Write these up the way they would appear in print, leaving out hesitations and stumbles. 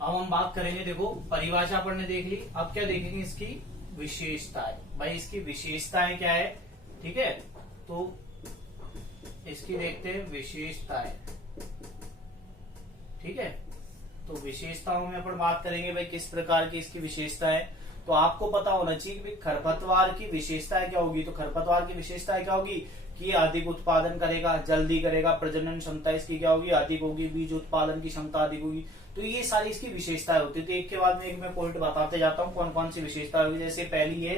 अब हम बात करेंगे, देखो परिभाषा अपन ने देख ली, अब क्या देखेंगे इसकी विशेषताएं। भाई इसकी विशेषताएं क्या है, ठीक है, तो इसकी देखते हैं विशेषताएं, ठीक है। तो विशेषताओं में अपन बात करेंगे भाई किस प्रकार की इसकी विशेषता है। तो आपको पता होना चाहिए कि खरपतवार की विशेषताएं क्या होगी। तो खरपतवार की विशेषताएं क्या होगी कि ये अधिक उत्पादन करेगा, जल्दी करेगा, प्रजनन क्षमता इसकी क्या होगी, अधिक होगी, बीज उत्पादन की क्षमता अधिक होगी। तो ये सारी इसकी विशेषताएं होती है। तो एक के बाद में एक मैं पॉइंट बताते जाता हूँ कौन कौन सी विशेषता होगी। जैसे पहली है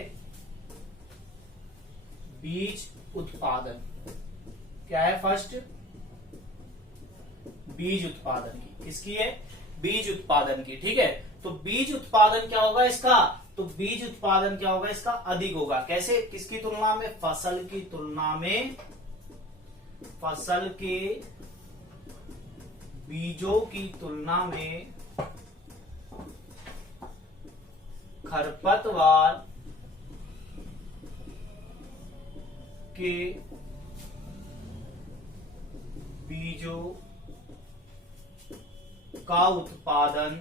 बीज उत्पादन, क्या है फर्स्ट, बीज उत्पादन की, किसकी है, बीज उत्पादन की, ठीक है। तो बीज उत्पादन क्या होगा इसका, तो बीज उत्पादन क्या होगा इसका, अधिक होगा। कैसे, किसकी तुलना में, फसल की तुलना में, फसल के बीजों की तुलना में खरपतवार के बीजों का उत्पादन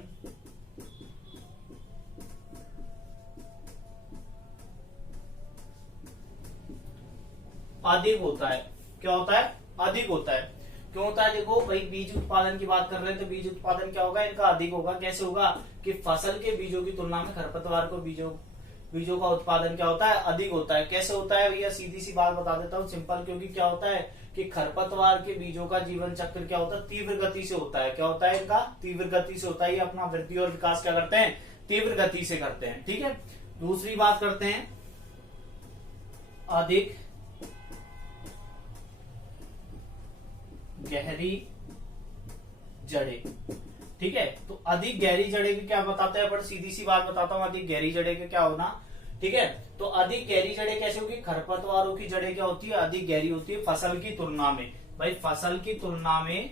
अधिक होता है। क्या होता है, अधिक होता है। क्यों होता है, देखो भाई बीज उत्पादन की बात कर रहे हैं तो बीज उत्पादन क्या होगा, इनका अधिक होगा। कैसे होगा कि फसल के बीजों की तुलना में खरपतवार को बीजों का उत्पादन क्या होता है, अधिक होता है। कैसे होता है भैया, सीधी सी बात बता देता हूँ सिंपल, क्योंकि क्या होता है कि खरपतवार के बीजों का जीवन चक्र क्या होता है, तीव्र गति से होता है। क्या होता है इनका, तीव्र गति से होता है। ये अपना वृद्धि और विकास क्या करते हैं, तीव्र गति से करते हैं, ठीक है। दूसरी बात करते हैं अधिक गहरी जड़ें, ठीक है। तो अधिक गहरी जड़ें की क्या बताते हैं, पर सीधी सी बात बताता हूं, अधिक गहरी जड़ें के क्या होना, ठीक है। तो अधिक गहरी जड़ें कैसे होगी, खरपतवारों की जड़ें क्या होती है, अधिक गहरी होती है फसल की तुलना में। भाई फसल की तुलना में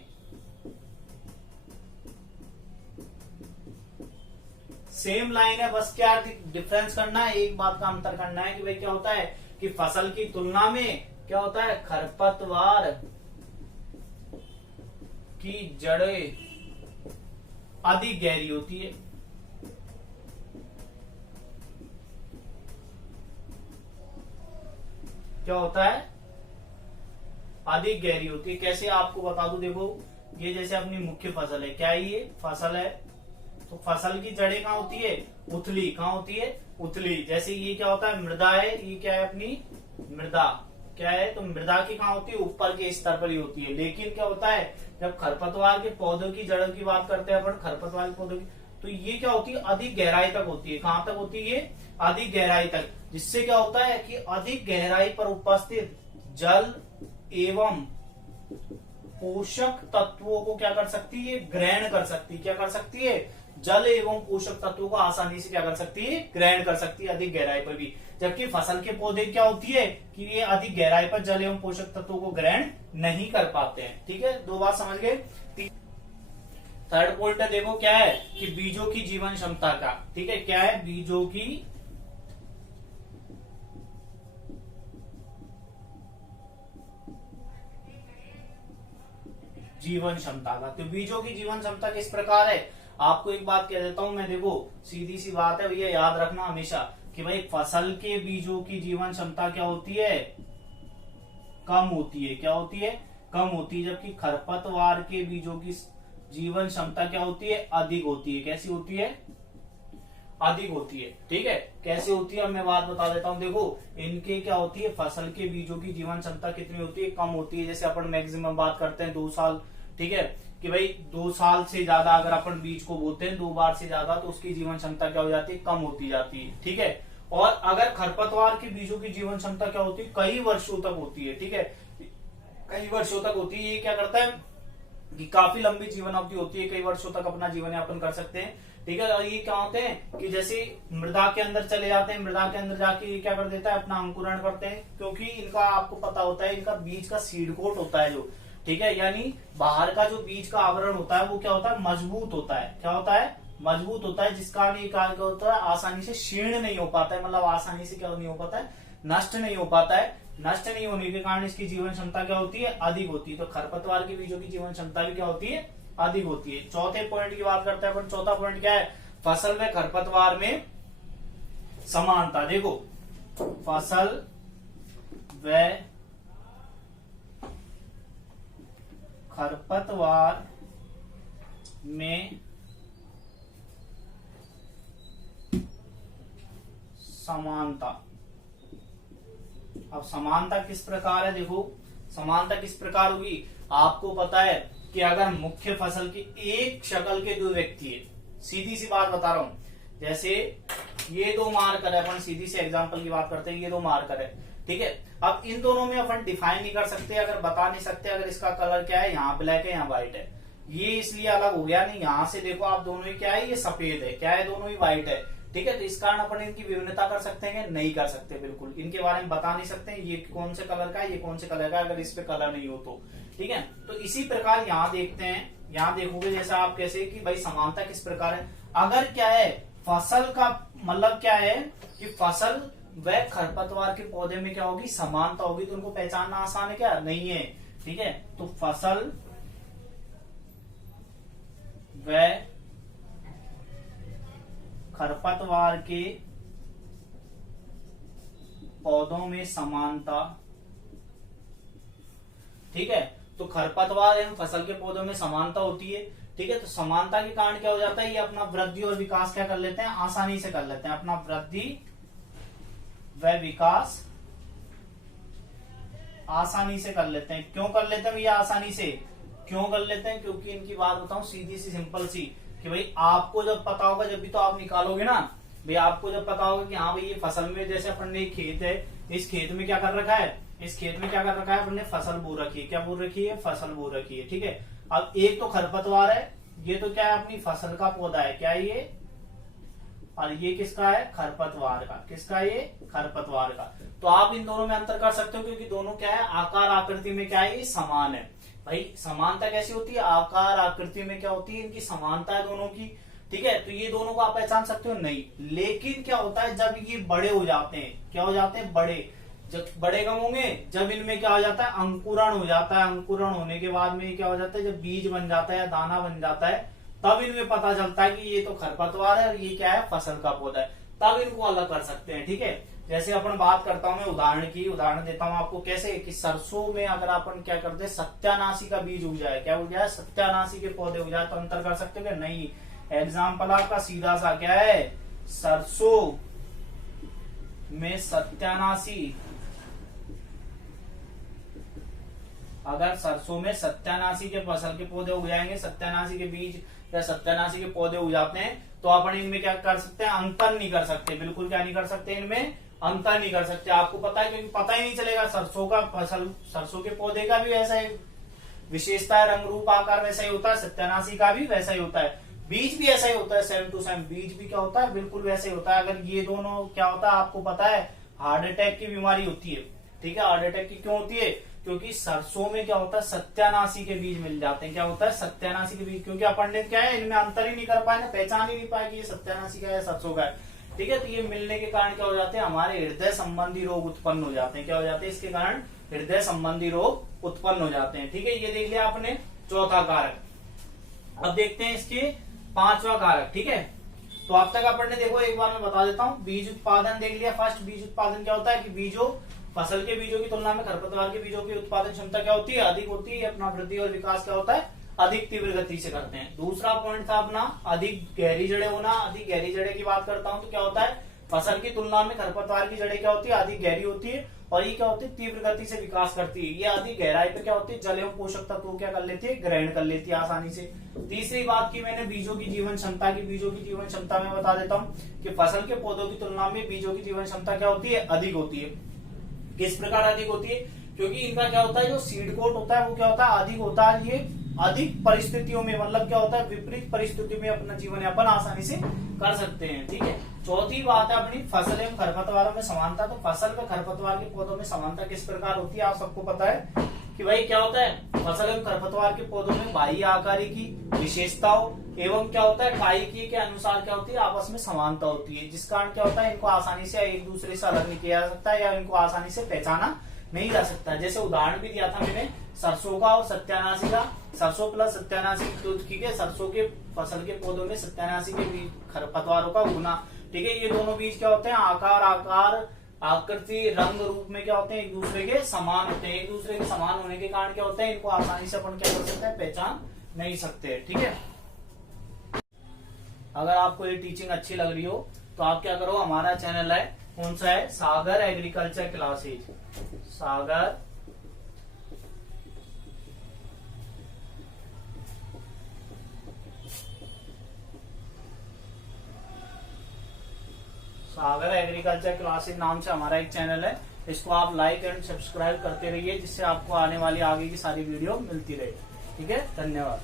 सेम लाइन है, बस क्या डिफरेंस करना है, एक बात का अंतर करना है कि भाई क्या होता है कि फसल की तुलना में क्या होता है, खरपतवार की जड़ें अधिक गहरी होती है। क्या होता है, अधिक गहरी होती है। कैसे आपको बता दूं, देखो ये जैसे अपनी मुख्य फसल है, क्या है ये फसल है, तो फसल की जड़ें कहाँ होती है, उथली, कहाँ होती है, उथली। जैसे ये क्या होता है, मृदा है, ये क्या है अपनी मृदा, क्या है, तो मृदा की कहाँ होती है, ऊपर के स्तर पर ही होती है। लेकिन क्या होता है, जब खरपतवार के पौधों की जड़ों की बात करते हैं अपन, खरपतवार के पौधों की, तो ये क्या होती है, अधिक गहराई तक होती है। कहां तक होती है, ये अधिक गहराई तक। जिससे क्या होता है कि अधिक गहराई पर उपस्थित जल एवं पोषक तत्वों को क्या कर सकती है, ग्रहण कर सकती है। क्या कर सकती है, जल एवं पोषक तत्वों को आसानी से क्या कर सकती है, ग्रहण कर सकती है, अधिक गहराई पर भी। जबकि फसल के पौधे क्या होती है कि ये अधिक गहराई पर जल एवं पोषक तत्वों को ग्रहण नहीं कर पाते हैं, ठीक है। दो बात समझ गए। थर्ड पॉइंट है, देखो क्या है कि बीजों की जीवन क्षमता का, ठीक है, क्या है, बीजों की जीवन क्षमता का। तो बीजों की जीवन क्षमता किस प्रकार है, आपको एक बात कह देता हूं मैं, देखो सीधी सी बात है भैया, याद रखना हमेशा कि भाई फसल के बीजों की जीवन क्षमता क्या होती है, कम होती है। क्या होती है, कम होती है। जबकि खरपतवार के बीजों की जीवन क्षमता क्या होती है, अधिक होती है। कैसी होती है, अधिक होती है, ठीक है। कैसे होती है, अब मैं बात बता देता हूं। देखो इनके क्या होती है, फसल के बीजों की जीवन क्षमता कितनी होती है, कम होती है। जैसे अपन मैक्सिमम बात करते हैं 2 साल, ठीक है, कि भाई 2 साल से ज्यादा अगर अपन बीज को बोते हैं 2 बार से ज्यादा, तो उसकी जीवन क्षमता क्या हो जाती है, कम होती जाती है, ठीक है। और अगर खरपतवार के बीजों की जीवन क्षमता क्या होती है, कई वर्षों तक होती है, ठीक है, कई वर्षों तक होती है। ये क्या करता है कि काफी लंबी जीवन अवधि होती है, कई वर्षों तक अपना जीवन यापन कर सकते हैं, ठीक है। और ये क्या होते हैं कि जैसे मृदा के अंदर चले जाते हैं, मृदा के अंदर जाके ये क्या कर देता है, अपना अंकुरण करते हैं। क्योंकि इनका आपको पता होता है, इनका बीज का सीड कोट होता है जो, ठीक है, यानी बाहर का जो बीज का आवरण होता है वो क्या होता है, मजबूत होता है। क्या होता है, मजबूत होता है, जिस कारण ये क्या होता है, आसानी से क्षीण नहीं हो पाता है, मतलब आसानी से क्या नहीं हो पाता है, नष्ट नहीं हो पाता है। नष्ट नहीं होने के कारण इसकी जीवन क्षमता क्या होती है, अधिक होती है। तो खरपतवार के बीजों की जीवन क्षमता भी क्या होती है, अधिक होती है। चौथे पॉइंट की बात करते हैं अपन। चौथा पॉइंट क्या है? फसल व खरपतवार में समानता। देखो, फसल व खरपतवार में समानता। अब समानता किस प्रकार है? देखो, समानता किस प्रकार होगी? आपको पता है कि अगर मुख्य फसल की एक शक्ल के दो व्यक्ति है, सीधी सी बात बता रहा हूं, जैसे ये दो मार्कर है, अपन सीधी से एग्जांपल की बात करते हैं, ये दो मार्कर है, ठीक है। अब इन दोनों में अपन डिफाइन नहीं कर सकते, अगर बता नहीं सकते अगर इसका कलर क्या है, यहाँ ब्लैक है यहाँ व्हाइट है, ये इसलिए अलग हो गया। नहीं, यहाँ से देखो आप, दोनों ही क्या है, ये सफेद है, क्या है, दोनों ही व्हाइट है, ठीक है। तो इस कारण अपन इनकी विभिन्नता कर सकते हैं? नहीं कर सकते, बिल्कुल इनके बारे में बता नहीं सकते ये कौन से कलर का है, ये कौन से कलर का है, अगर इस पे कलर नहीं हो तो, ठीक है। तो इसी प्रकार यहाँ देखते हैं, यहाँ देखोगे जैसे आप कैसे कि भाई समानता किस प्रकार है। अगर क्या है, फसल का मतलब क्या है कि फसल व खरपतवार के पौधे में क्या होगी, समानता होगी, तो उनको पहचानना आसान है क्या? नहीं है, ठीक है। तो फसल व खरपतवार के पौधों में समानता, ठीक है। तो खरपतवार एवं फसल के पौधों में समानता होती है, ठीक है। तो समानता के कारण क्या हो जाता है, ये अपना वृद्धि और विकास क्या कर लेते हैं, आसानी से कर लेते हैं। अपना वृद्धि व विकास आसानी से कर लेते हैं। क्यों कर लेते हैं ये आसानी से? क्यों कर लेते हैं? क्योंकि इनकी बात बताऊं सीधी सी सिंपल सी, कि भाई आपको जब पता होगा, जब भी तो आप निकालोगे ना भाई, आपको जब पता होगा कि हाँ भाई ये फसल में, जैसे अपन ने खेत है, इस खेत में क्या कर रखा है, इस खेत में क्या कर रखा है अपन ने, फसल बो रखी है। क्या बो रखी है? फसल बो रखी है, ठीक है। अब एक तो खरपतवार है, ये तो क्या है, अपनी फसल का पौधा है, क्या है ये, और ये किसका है, खरपतवार का। किसका? ये खरपतवार का। तो आप इन दोनों में अंतर कर सकते हो, क्योंकि दोनों क्या है, आकार आकृति में क्या है, ये समान है। भाई समानता कैसी होती है? आकार आकृति में क्या होती है, इनकी समानता है दोनों की, ठीक है। तो ये दोनों को आप पहचान सकते हो? नहीं। लेकिन क्या होता है, जब ये बड़े हो जाते हैं, क्या हो जाते हैं, बड़े, जब बड़े कम होंगे, जब इनमें क्या हो जाता है, अंकुरण हो जाता है। अंकुरण होने के बाद में क्या हो जाता है, जब बीज बन जाता है या दाना बन जाता है, तब इनमें पता चलता है कि ये तो खरपतवार है और ये क्या है, फसल का पौधा है। तब इनको अलग कर सकते हैं, ठीक है। जैसे अपन बात करता हूं मैं उदाहरण की, उदाहरण देता हूं आपको कैसे, कि सरसों में अगर अपन क्या करते हैं, सत्यानाशी का बीज उग जाए, क्या उग जाए, सत्यानाशी के पौधे उग जाए, तो अंतर कर सकते हो? नहीं। एग्जाम्पल आपका सीधा सा क्या है, सरसों में सत्यानाशी, अगर सरसों में सत्यानाशी के फसल के पौधे उग जाएंगे, सत्यानाशी के बीज या सत्यानाशी के पौधे उग जाते हैं, तो अपन इनमें क्या कर सकते हैं, अंतर नहीं कर सकते, बिल्कुल क्या नहीं कर सकते, इनमें अंतर नहीं कर सकते। आपको पता है, क्योंकि पता ही नहीं चलेगा। सरसों का फसल, सरसों के पौधे का भी वैसा ही विशेषता है, रंग रूप आकार वैसा ही होता है, सत्यानाशी का भी वैसा ही होता है, बीज भी ऐसा ही होता है, सेम टू सेम बीज भी क्या होता है, बिल्कुल वैसे ही होता है। अगर ये दोनों क्या होता है, आपको पता है, हार्ट अटैक की बीमारी होती है, ठीक है। हार्ट अटैक की क्यों होती है? क्योंकि सरसों में क्या होता है, सत्यानाशी के बीज मिल जाते हैं। क्या होता है, सत्यानाशी के बीज, क्योंकि अपन ने क्या है, इनमें अंतर ही नहीं कर पाए ना, पहचान ही नहीं पाए कि ये सत्यानाशी का है, सरसों का है, ठीक है। तो ये मिलने के कारण क्या हो जाते हैं, हमारे हृदय संबंधी रोग उत्पन्न हो जाते हैं। क्या हो जाते हैं, इसके कारण हृदय संबंधी रोग उत्पन्न हो जाते हैं, ठीक है। ये देख लिया आपने चौथा कारक। अब देखते हैं इसके पांचवा कारक, ठीक है। तो अब तक अपन ने देखो, एक बार मैं बता देता हूँ, बीज उत्पादन देख लिया। फर्स्ट बीज उत्पादन क्या होता है कि बीजों, फसल के बीजों की तुलना में खरपतवार के बीजों की उत्पादन क्षमता क्या होती है, अधिक होती है। अपना वृद्धि और विकास क्या होता है, अधिक तीव्र गति से करते हैं। दूसरा पॉइंट था अपना अधिक गहरी जड़ें होना। अधिक गहरी जड़ें की बात करता हूं तो क्या होता है, फसल की तुलना में खरपतवार की जड़ें क्या होती है, अधिक गहरी होती है, और ये क्या होती है, तीव्र गति से विकास करती है। ये अधिक गहराई पे क्या होती है, जल एवं पोषक तत्वों क्या कर लेती है, ग्रहण कर लेती है आसानी से। तीसरी बात की मैंने बीजों की जीवन क्षमता की, बीजों की जीवन क्षमता में बता देता हूँ कि फसल के पौधों की तुलना में बीजों की जीवन क्षमता क्या होती है, अधिक होती है। किस प्रकार अधिक होती है, क्योंकि इनका क्या होता है, जो सीड कोट होता है वो क्या होता है, अधिक होता है। ये अधिक परिस्थितियों में, मतलब क्या होता है, विपरीत परिस्थितियों में अपना जीवन यापन आसानी से कर सकते हैं, ठीक है। चौथी बात है अपनी फसल एवं खरपतवारों में समानता। तो फसल व खरपतवार के पौधों में समानता किस प्रकार होती है, आप सबको पता है कि भाई क्या होता है, फसल एवं खरपतवार के पौधों में बाह्य आकारी की विशेषताओं एवं क्या होता है, कायिकी के अनुसार क्या होती है, आपस में समानता होती है, जिस कारण क्या होता है, इनको आसानी से एक दूसरे से अलग नहीं किया जा सकता या इनको आसानी से पहचाना नहीं जा सकता। जैसे उदाहरण भी दिया था मैंने सरसों का और सत्यानाशी का, सरसों प्लस सत्यानाशी, तो ठीक है, सरसों के फसल के पौधों में सत्यानाशी के बीज खरपतवारों का उगना, ठीक है, ये दोनों बीज क्या होते हैं, आकार आकृति रंग रूप में क्या होते हैं, एक दूसरे के समान होते हैं। एक दूसरे के समान होने के कारण क्या होता है, इनको आसानी से अपन क्या कर सकते हैं, पहचान नहीं सकते। ठीक है, अगर आपको ये टीचिंग अच्छी लग रही हो तो आप क्या करो, हमारा चैनल है, कौन सा है, सागर agriculture classes, Sagar Sagar agriculture classes नाम से हमारा एक चैनल है। इसको आप लाइक एंड सब्सक्राइब करते रहिए, जिससे आपको आने वाली आगे की सारी वीडियो मिलती रहे। ठीक है, धन्यवाद।